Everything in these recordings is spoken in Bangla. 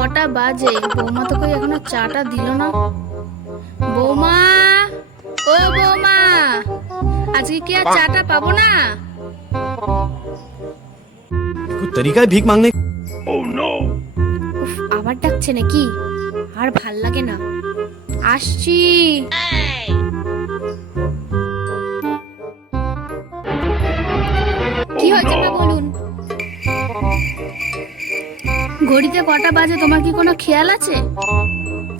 কটা বাজে, বৌমা তো কই এখনো চাটা দিল না। বৌমা, ও বৌমা, আজকে কি আর চাটা পাবো না? कोई तरीका है भीख मांगने? উফ, আবার ডাকছে নাকি? আর ভাল লাগে না। আসছি। কি হয়েছে মা বলুন। ঘড়িতে কটা বাজে তোমার কি কোনো খেয়াল আছে?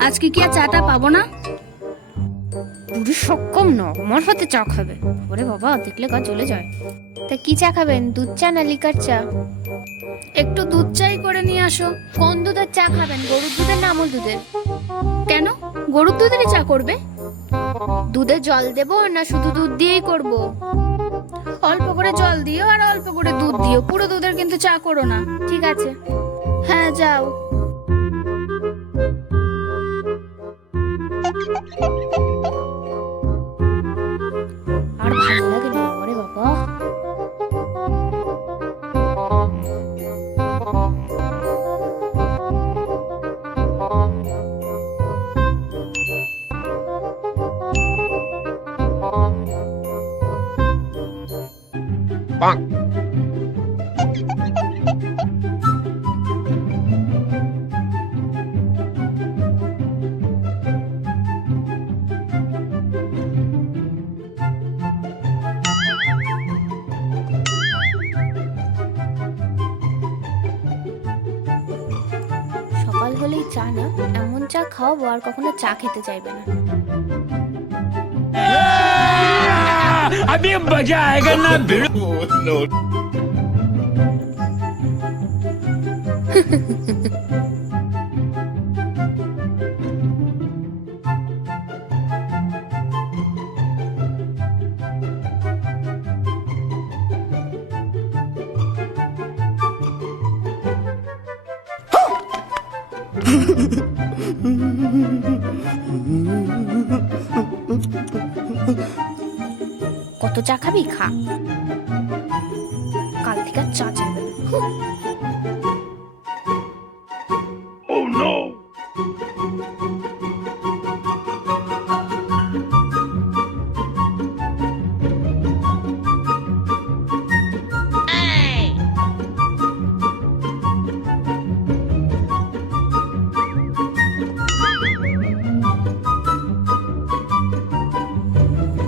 আজকে কি আর চাটা পাবো না? বুড়ি সক্ষম না, আমার হাতে চা খাবে। ওরে বাবা, দেখলে গা জ্বলে যায়। তা কি চা খাবেন, দুধ চা না লিকার চা? একটু দুধ চাই করে নিয়ে আসো। কোন দুধের চা খাবেন, গরুর দুধের না আমুল দুধের? কেন, গরুর দুধেরই চা করবে? দুধে জল দেবো না শুধু দুধ দিয়েই করব? অল্প করে জল দিও আর অল্প করে দুধ দিও, পুরো দুধের কিন্তু চা করো না। ঠিক আছে, হ্যাঁ যাও। আর ভালো লাগে না, ওরে বাবা। সকাল হলেই চা না, এমন চা খাওয়াবো আর কখনো চা খেতে চাইবে না। अभी मजा आएगा ना भिड़ो। কত চা খাবি, খা। কাল থেকে চা চাইবে না।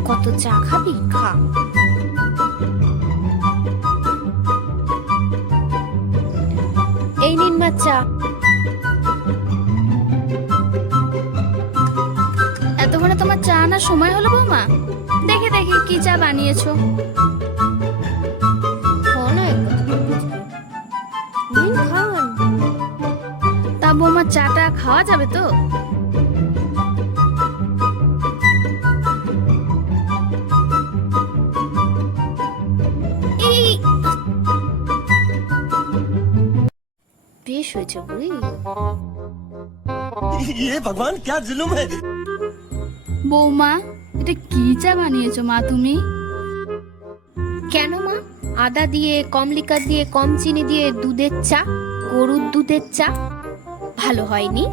কত চা খাবি, খা। এই নিন মা চা। এতক্ষণে তোমার চা আনার সময় হলো বৌমা? দেখে দেখি কি চা বানিয়েছো। তা বৌমা, চাটা খাওয়া যাবে তো? বেশ হয়েছে বুড়ি। ये भगवान क्या जुल्म है? বৌমা, এটা কি চা বানিয়েছো মা তুমি? কেন মা, আদা দিয়ে, কম লিকার দিয়ে, কম চিনি দিয়ে দুধের চা, গরুর দুধের চা ভালো হয়নি?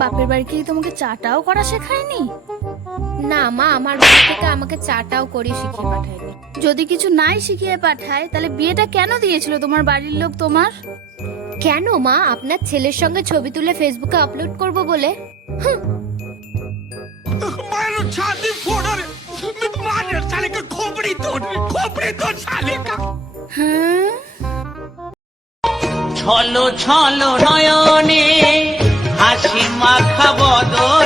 বাপের বাড়ি কি তোমাকে চাটাও করা শেখায়নি? না মা, আমার বাড়ি থেকে আমাকে চাটাও করে শিখিয়ে পাঠায়নি। যদি কিছু নাই শিখিয়ে পাঠায় তাহলে বিয়েটা কেন দিয়েছিল তোমার বাড়ির লোক তোমার? কেন মা, আপনার ছেলের সঙ্গে ছবি তুলে ফেসবুকে আপলোড করব বলে? मारो छाती फोड़ रे, मैं मार साले का खोपड़ी तोड़ साले का। হ্যাঁ, ছলো ছলো নয়নে হাসি মাখা বদন